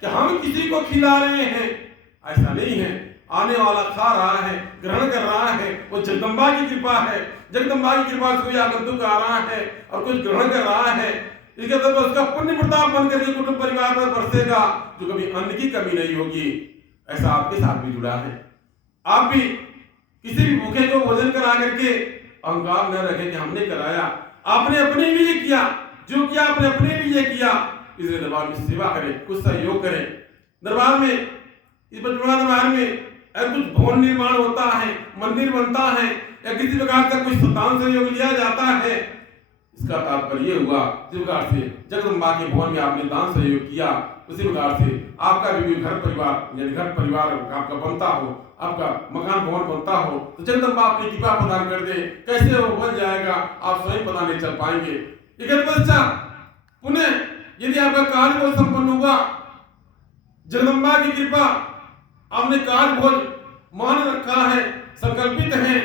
कि हम किसी को खिला रहे हैं, ऐसा नहीं है। आने वाला खा रहा है, ग्रहण कर रहा है, वो जगदम्बा की कृपा है। जगदम्बा की कृपा से कोई आगंतुक आ रहा है और कुछ ग्रहण कर रहा है, इसके तब उसका पुण्य प्रताप बन करके कुटुंब परिवार पर बरसेगा, जो कभी अन्न की कमी नहीं होगी। ऐसा आपके साथ भी जुड़ा है। आप भी किसी भी भूखे को भोजन करा करके अहंकार न रखें कि हमने कराया, आपने अपने लिए किया, जो किया आपने अपने लिए किया। इसलिए दरबार में सेवा करें, कुछ सहयोग करें। दरबार में, इस दरबार में अगर कुछ भवन निर्माण होता है, मंदिर बनता है, या किसी प्रकार का कोई संतान सहयोग लिया जाता है, इसका तात्पर्य हुआ जिस प्रकार से जगदम्बा के भवन में आपने दान सहयोग किया, उसी प्रकार से आपका भी घर परिवार, यदि घर परिवार आपका बनता हो, आपका मकान भवन बनता हो, तो जगदम्बा अपनी कृपा प्रदान कर दे। कैसे वो बन जाएगा आप स्वयं पता नहीं चल पाएंगे। लेकिन पश्चात पुनः यदि आपका कार्य बहुत संपन्न हुआ, जगदम्बा की कृपा, आपने कार्य बहुत मान रखा है, संकल्पित है,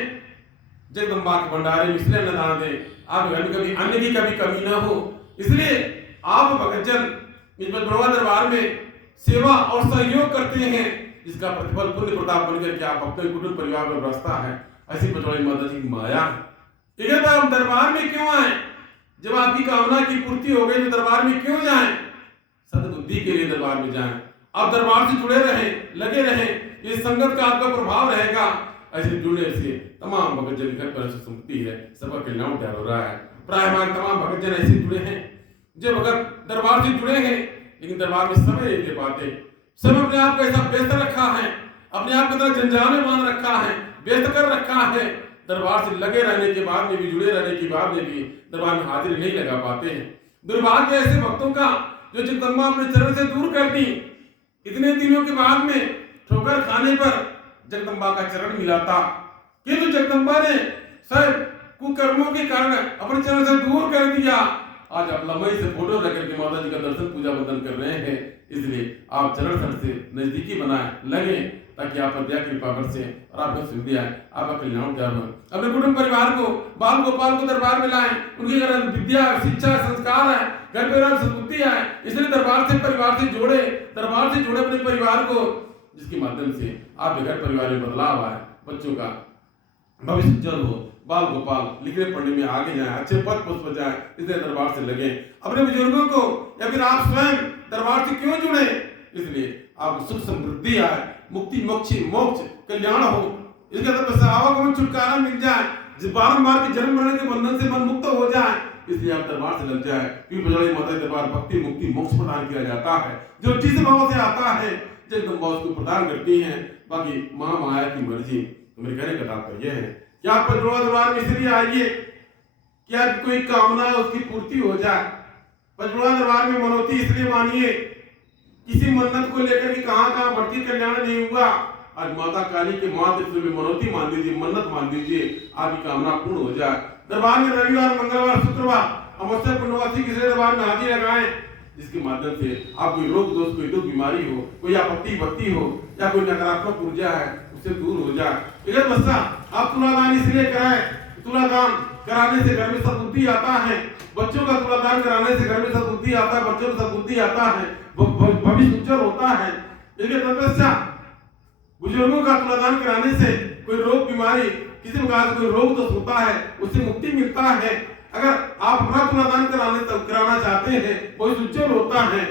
जगदम्बा के भंडारे में इसलिए अन्नदान दे, आप घर में कभी अन्न की कभी कमी ना हो। इसलिए आप भक्तजन इस बड़वा दरबार में सेवा और सहयोग करते हैं, जिसका प्रतिफल पुण्य प्रताप बनकर के आप अपने कुटुंब परिवार में बरसता है। ऐसी बजरंगी माता जी की माया है। एक बार हम दरबार में क्यों आए? जब आपकी कामना की पूर्ति हो गई तो दरबार में क्यों जाएं? सद्बुद्धि के लिए दरबार में जाएं। आप दरबार से जुड़े रहें, लगे रहें, ये संगत का आपका प्रभाव रहेगा। ऐसे जुड़ने से तमाम भक्तजन घर पर संपत्ति है, सबका कल्याण तैयार हो रहा है। प्राय हमारे तमाम भक्तजन ऐसे जुड़े हैं जो भगत दरबार से जुड़े हैं, लेकिन दरबार में समय नहीं दे पाते। सब अपने आप को ऐसा व्यस्त रखा है, अपने आप को तरह जंजाल में बांध रखा है, व्यस्त कर रखा है। दरबार से लगे रहने के बाद में भी, जुड़े रहने के बाद में भी दरबार में हाजिरी नहीं लगा पाते हैं। दुर्भाग्य ऐसे भक्तों का जो जगदम्बा अपने चरण से दूर कर दी। इतने दिनों के बाद में ठोकर खाने पर जगदम्बा का चरण मिला था, किंतु जगदम्बा ने सब कुकर्मों के कारण अपने चरण से दूर कर दिया। आज आप लंबाई से फोटो लेकर के माता जी का दर्शन पूजा वंदन कर रहे हैं। इसलिए आप चरण सर से नजदीकी बनाए लगे, ताकि आप पर दया कृपा बरसे और आपको सुविधा है, आपका कल्याण क्या हो। अपने कुटुंब परिवार को, बाल गोपाल को दरबार में लाएं। उनके घर विद्या, शिक्षा, संस्कार है, घर परिवार सद्बुद्धि है। इसलिए दरबार से परिवार से जोड़े, दरबार से जुड़े अपने परिवार को, जिसके माध्यम से आपके घर परिवार में बदलाव आए, बच्चों का भविष्य उज्जवल हो, बाल गोपाल लिखने पढ़ने में आगे जाए, अच्छे पद पुष्प जाए। इसलिए दरबार से लगे। अपने बुजुर्गों को या फिर आप स्वयं दरबार से क्यों जुड़े? इसलिए आप सुख समृद्धि आए, मुक्ति मोक्ष कल्याण हो। इसके तब आवगमन छुटकारा मिल जाए, बारंबार के जन्म मरण के बंधन से मन मुक्त हो जाए। इसलिए आप दरबार से लग जाए, क्योंकि बजरंगी माता दरबार भक्ति मुक्ति मोक्ष प्रदान किया जाता है। जो जिस भाव से आता है जगदम्बा उसको प्रदान करती है। बाकी महामाया की मर्जी। मेरे कहने का तात्पर्य है कि आप बजरंगी दरबार में इसलिए आइए कि आपकी कोई कामना उसकी पूर्ति हो जाए। बजरंगी दरबार में मनोती इसलिए मानिए, किसी मन्नत को लेकर के कहां भटकी कल्याण नहीं हुआ। आज माता काली के मात्र से मनोती मान लीजिए, मन्नत मान लीजिए, आपकी कामना पूर्ण हो जाए। दरबार में रविवार, मंगलवार, शुक्रवार, अमावस्या, पूर्णवासी किसी दरबार में हाजिरी लगाएं, जिसके माध्यम से आप कोई रोग दोष, कोई दुख बीमारी हो, कोई आपत्ति विपत्ति हो, या कोई नकारात्मक ऊर्जा है, उससे दूर हो जाए। इधर बच्चा आप तुलादान इसलिए कराएं, तुलादान कराने से घर में सद्बुद्धि आता है। बच्चों का तुलादान कराने से घर में सद्बुद्धि आता है, बच्चों को सद्बुद्धि आता है, भविष्य उज्जवल होता है। इसलिए तपस्या बुजुर्गों का तुलादान कराने से कोई रोग बीमारी, किसी प्रकार का कोई रोग दोष होता है, उससे मुक्ति मिलता है। अगर आप अपना तुलादान कराना चाहते हैं, बहुत उज्जवल होता है।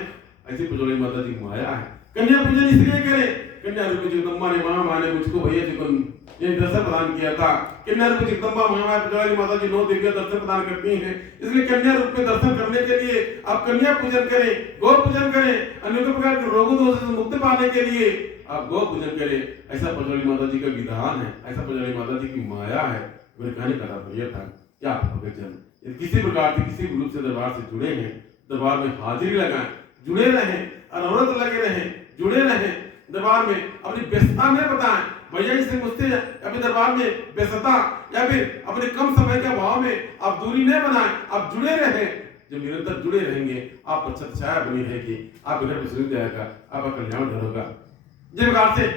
ऐसी बजरंगी माता जी की माया है। कन्या पूजन इसलिए करें, कन्या रूप में जगदम्बा ने महामाया ने मुझको भैया जी को ये दर्शन प्रदान किया था। कन्या रूप में जगदम्बा महामाया बजरंगी माता जी 9 दिव्य दर्शन प्रदान करती हैं। इसलिए कन्या रूप में दर्शन करने के लिए आप कन्या पूजन करें, गौ पूजन करें। अनेक प्रकार के रोगों दोषों से मुक्त पाने के लिए आप गौ पूजन करें। ऐसा बजरंगी माता जी का विधान है, ऐसा बजरंगी माता जी की माया है। मेरे कहने का तात्पर्य था क्या भक्तजन किसी प्रकार से किसी रूप से दरबार से जुड़े हैं, दरबार में हाजिरी लगाएं, जुड़े रहें, अनवरत लगे रहें, जुड़े रहें। दरबार में अपनी व्यस्तता में बताएं, भैया इससे मुझसे अपने दरबार में व्यस्तता या फिर अपने कम समय के अभाव में आप दूरी नहीं बनाएं, आप जुड़े रहें। जब निरंतर जुड़े रहेंगे आप पर छाया बनी रहेगी, आप घर में सुन जाएगा, आपका कल्याण होगा। जय प्रकार से